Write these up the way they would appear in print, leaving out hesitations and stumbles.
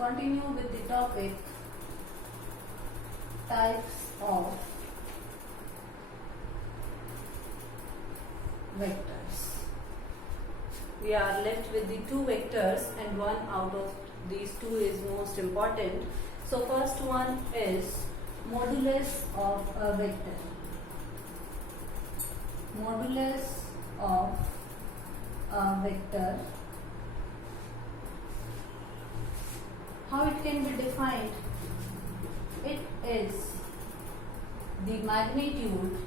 continue with the topic types of vectors. We are left with the two vectors and one out of these two is most important. So first one is modulus of a vector. Modulus of a vector. How it can be defined? It is the magnitude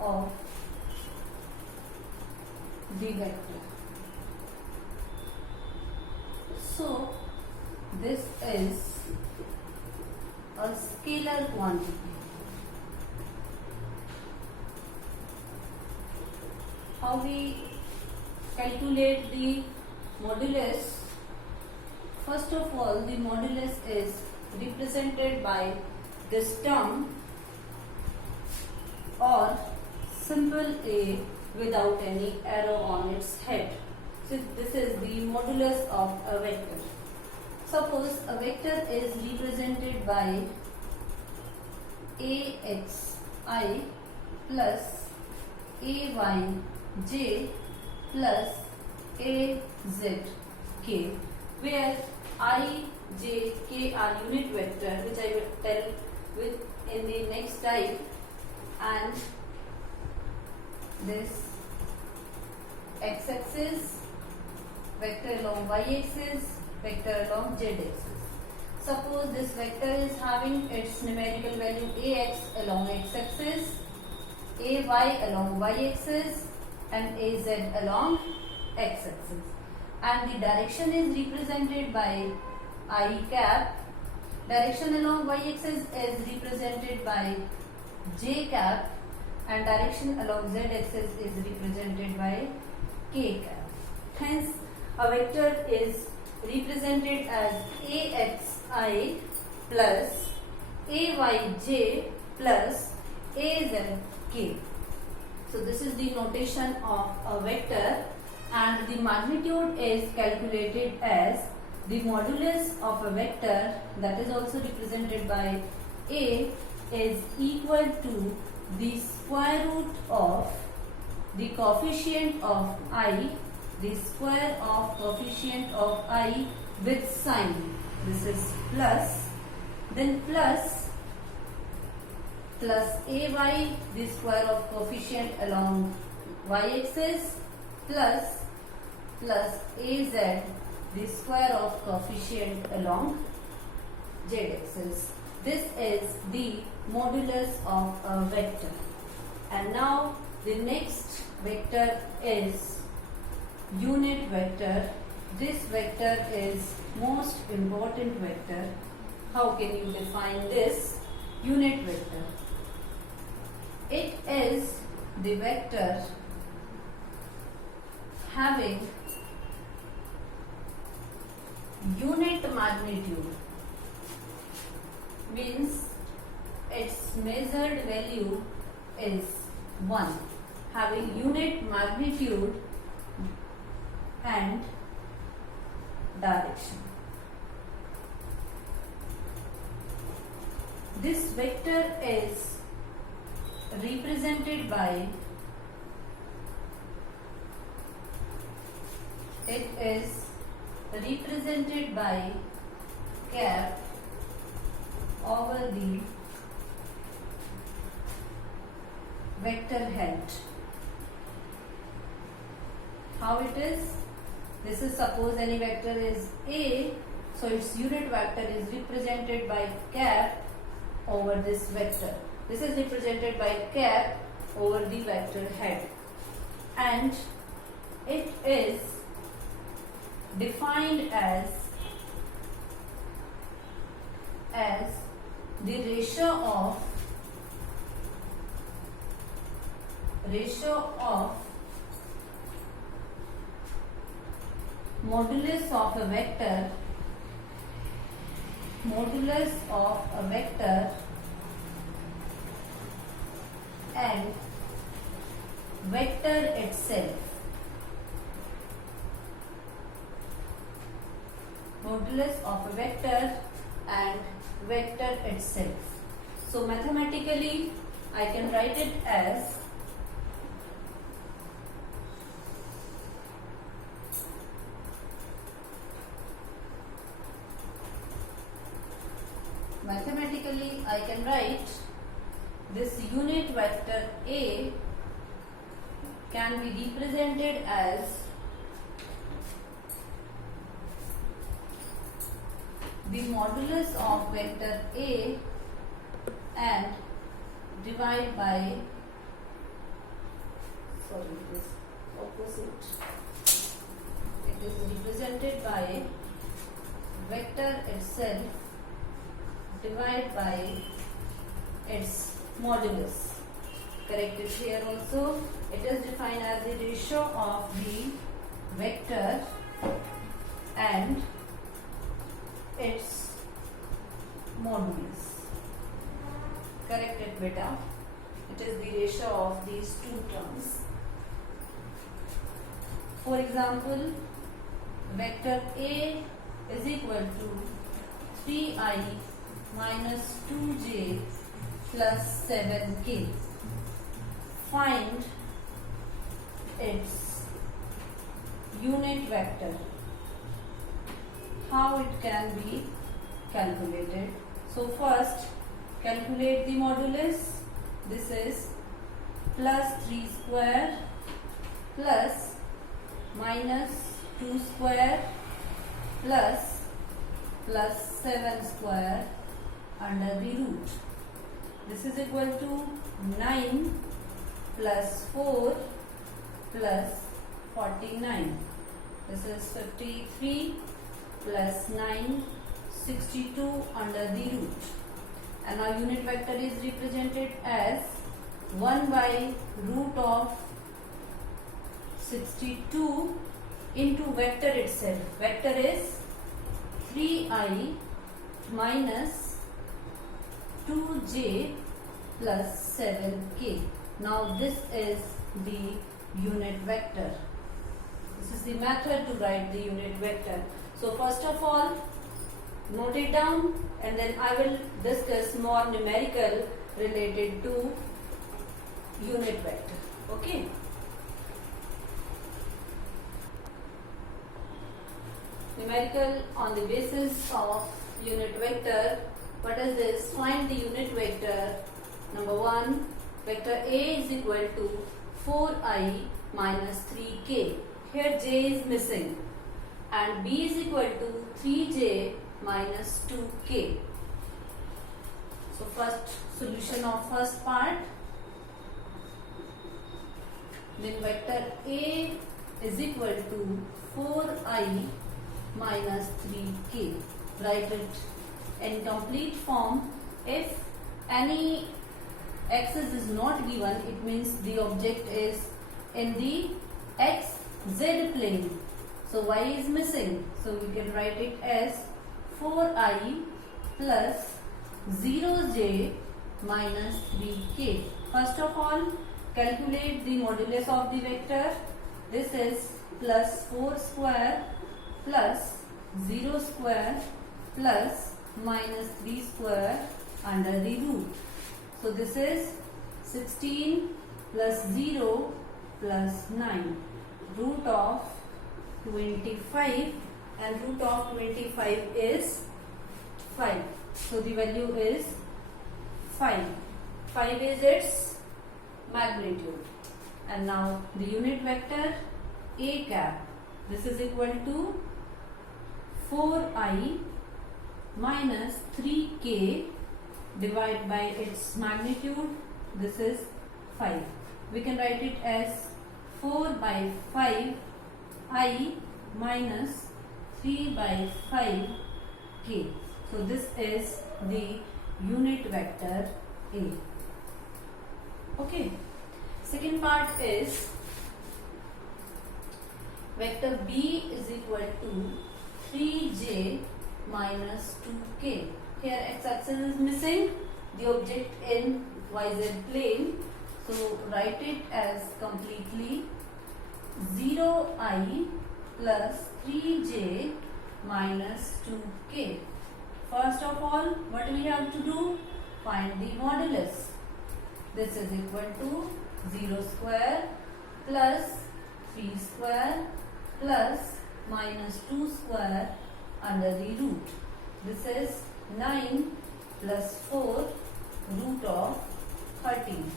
of the vector. So this is a scalar quantity. How we calculate the modulus? First of all, the modulus is represented by this term or simple a without any arrow on its head. So this is the modulus of a vector. Suppose a vector is represented by axi plus ayj plus azk, where I, j, k are unit vector, which I will tell with in the next type, and this x-axis, vector along y-axis, vector along z-axis. Suppose this vector is having its numerical value ax along x-axis, ay along y-axis, and az along x-axis, and the direction is represented by I cap. Direction along y-axis is represented by j cap, and direction along z-axis is represented by k cap. Hence, a vector is represented as axi plus ayj plus azk. So this is the notation of a vector, and the magnitude is calculated as the modulus of a vector, that is also represented by a, is equal to the square root of the coefficient of I, the square of coefficient of I with sign. This is plus, then plus ay, the square of coefficient along y-axis, plus az, the square of coefficient along z-axis. This is the modulus of a vector. And now the next vector is unit vector. This vector is most important vector. How can you define this? Unit vector. It is the vector having unit magnitude, means its measured value is 1, having unit magnitude and direction. This vector is represented by, it is represented by cap over the vector head. How it is? This is, suppose any vector is A, so its unit vector is represented by cap over this vector. This is represented by cap over the vector head, and it is defined as the ratio of modulus of a vector and vector itself. modulus of a vector and vector itself. So mathematically I can write it as this unit vector A can be represented as the modulus of vector A and divide by, sorry, it is opposite. It is represented by vector itself divided by its modulus. Corrected here also. It is defined as the ratio of the vector and its modulus. Corrected beta. It is the ratio of these two terms. For example, vector A is equal to 3i minus 2j plus 7k. Find its unit vector. How it can be calculated? So first calculate the modulus. This is plus 3 square plus minus 2 square plus 7 square under the root. This is equal to 9 plus 4 plus 49. This is 53 plus 9, 62 under the root. And our unit vector is represented as 1 by root of 62 into vector itself. Vector is 3i minus 2j plus 7k. Now this is the unit vector. This is the method to write the unit vector. So first of all, note it down and then I will discuss more numerical related to unit vector. Okay. Numerical on the basis of unit vector. What is this? Find the unit vector. Number 1, vector A is equal to 4i minus 3k. Here j is missing. And B is equal to 3j minus 2k. So first solution of first part. Then vector A is equal to 4i minus 3k. Write it in complete form. If any axis is not given, it means the object is in the xz plane. So y is missing. So we can write it as 4i plus 0j minus 3k. First of all, calculate the modulus of the vector. This is plus 4 square plus 0 square plus minus 3 square under the root. So this is 16 plus 0 plus 9. Root of 25 and root of 25 is 5. So the value is 5. 5 is its magnitude. And now the unit vector A cap. This is equal to 4i minus 3k divided by its magnitude. This is 5. We can write it as 4 by 5 I minus 3 by 5 k. So this is the unit vector A. Okay. Second part is vector B is equal to 3j minus 2k. Here x-axis is missing, the object in yz plane. So write it as completely 0i plus 3j minus 2k. First of all, what we have to do? Find the modulus. This is equal to 0 square plus 3 square plus minus 2 square under the root. This is 9 plus 4 root of 13.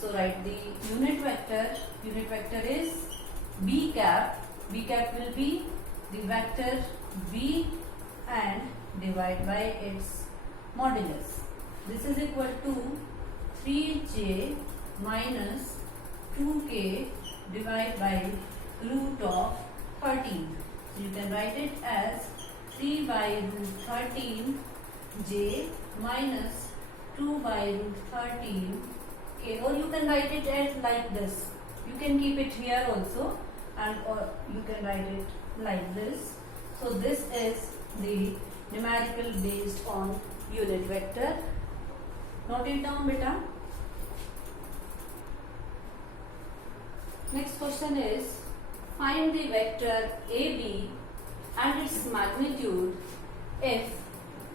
So write the unit vector. Unit vector is b cap. B cap will be the vector b and divide by its modulus. This is equal to 3j minus 2k divided by root of 13. So you can write it as 3 by root 13 j minus 2 by root 13 k, or you can write it as like this. You can keep it here also, and or you can write it like this. So this is the numerical based on unit vector. Note it down, beta. Next question is, find the vector AB and its magnitude if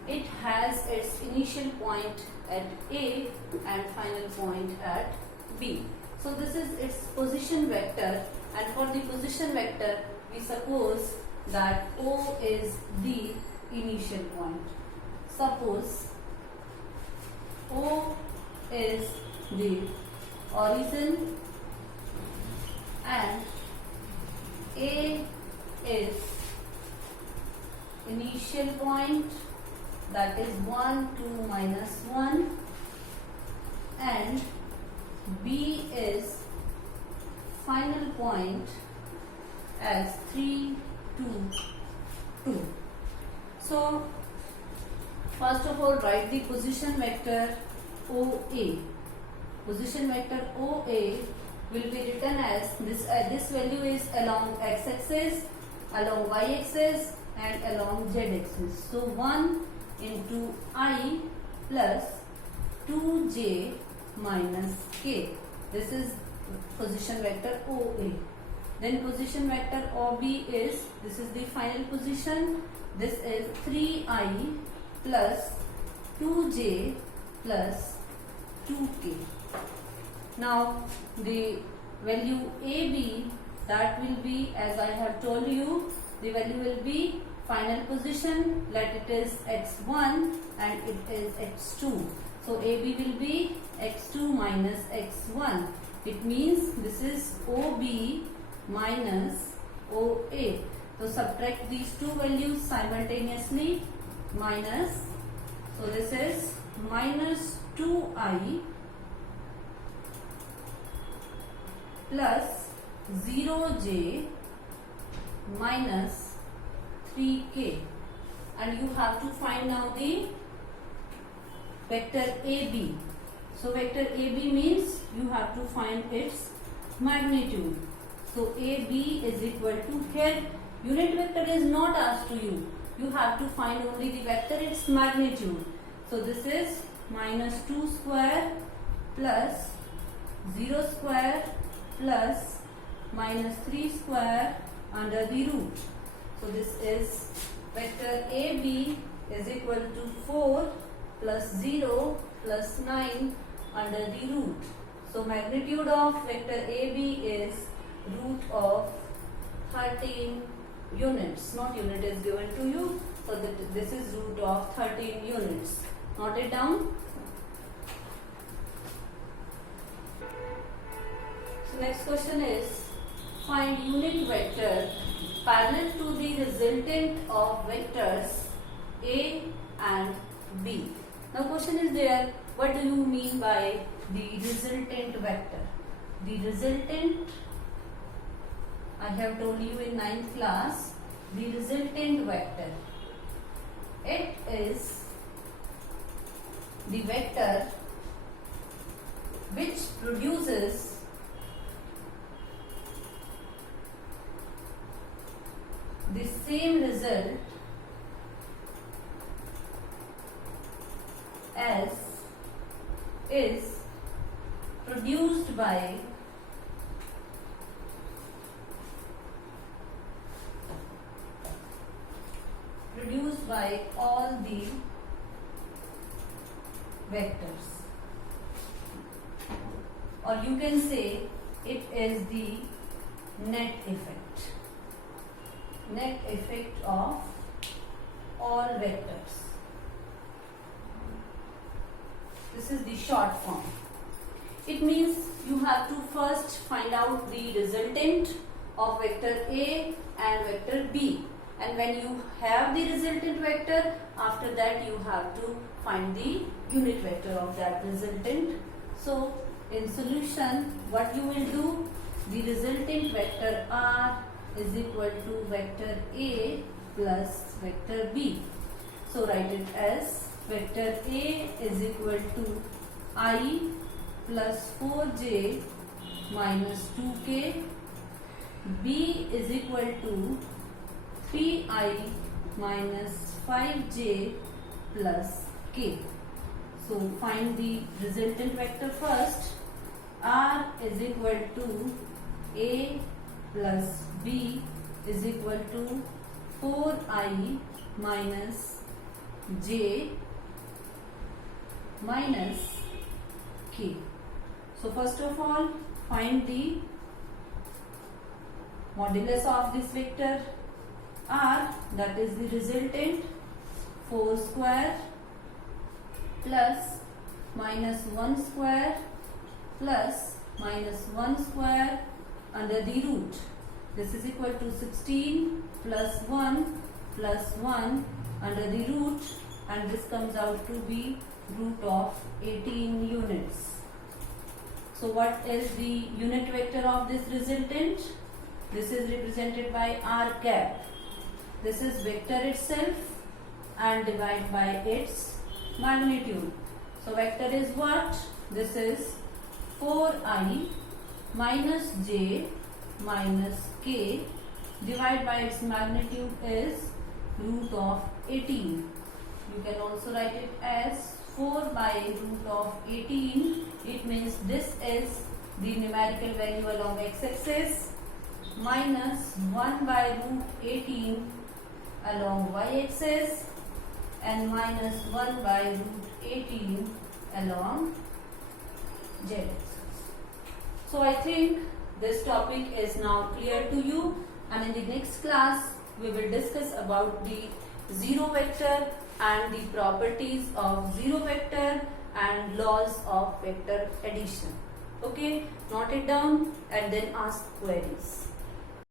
it has its initial point at A and final point at B. So this is its position vector, and for the position vector we suppose that O is the initial point. Suppose O is the origin and A is initial point, that is 1, 2, minus 1, and B is final point as 3, 2, 2. So first of all, write the position vector OA. Position vector OA will be written as this value is along x-axis, along y-axis, and along z-axis. So 1 into I plus 2j minus k. This is position vector OA. Then position vector OB is, this is the final position. This is 3I plus 2j plus 2k. Now the value AB, that will be, as I have told you, the value will be final position, let it is x1 and it is x2. So AB will be x2 minus x1. It means this is OB minus OA. So subtract these two values simultaneously, minus, so this is minus 2I plus 0j minus 3k, and you have to find now the vector AB. So vector AB means you have to find its magnitude. So AB is equal to, here unit vector is not asked to you. You have to find only the vector, its magnitude. So this is minus 2 square plus 0 square plus minus 3 square under the root. So this is vector AB is equal to 4 plus 0 plus 9 under the root. So magnitude of vector AB is root of 13 units. Not unit is given to you. So this is root of 13 units. Note it down. So next question is, find unit vector parallel to the resultant of vectors A and B. Now question is there, what do you mean by the resultant vector? The resultant, I have told you in 9th class, the resultant vector, it is the vector which produces the same result as is produced by by all the vectors, or you can say it is the net effect of all vectors. This is the short form. It means you have to first find out the resultant of vector A and vector B, and when you have the resultant vector, after that you have to find the unit vector of that resultant. So in solution, what you will do, the resultant vector R is equal to vector A plus vector B. So write it as vector A is equal to I plus 4j minus 2k, B is equal to 3i minus 5j plus k. So find the resultant vector first. R is equal to A plus B is equal to 4i minus j minus k. So first of all, find the modulus of this vector R, that is the resultant, 4 square plus minus 1 square plus minus 1 square under the root. This is equal to 16 plus 1 under the root, and this comes out to be root of 18 units. So what is the unit vector of this resultant? This is represented by r cap. This is vector itself and divided by its magnitude. So vector is what? This is 4i minus j minus k divided by its magnitude is root of 18. You can also write it as 4 by root of 18. It means this is the numerical value along x-axis minus 1 by root 18 along y-axis and minus 1 by root 18 along z-axis. So I think this topic is now clear to you, and in the next class we will discuss about the zero vector and the properties of zero vector and laws of vector addition. Okay, note it down and then ask queries.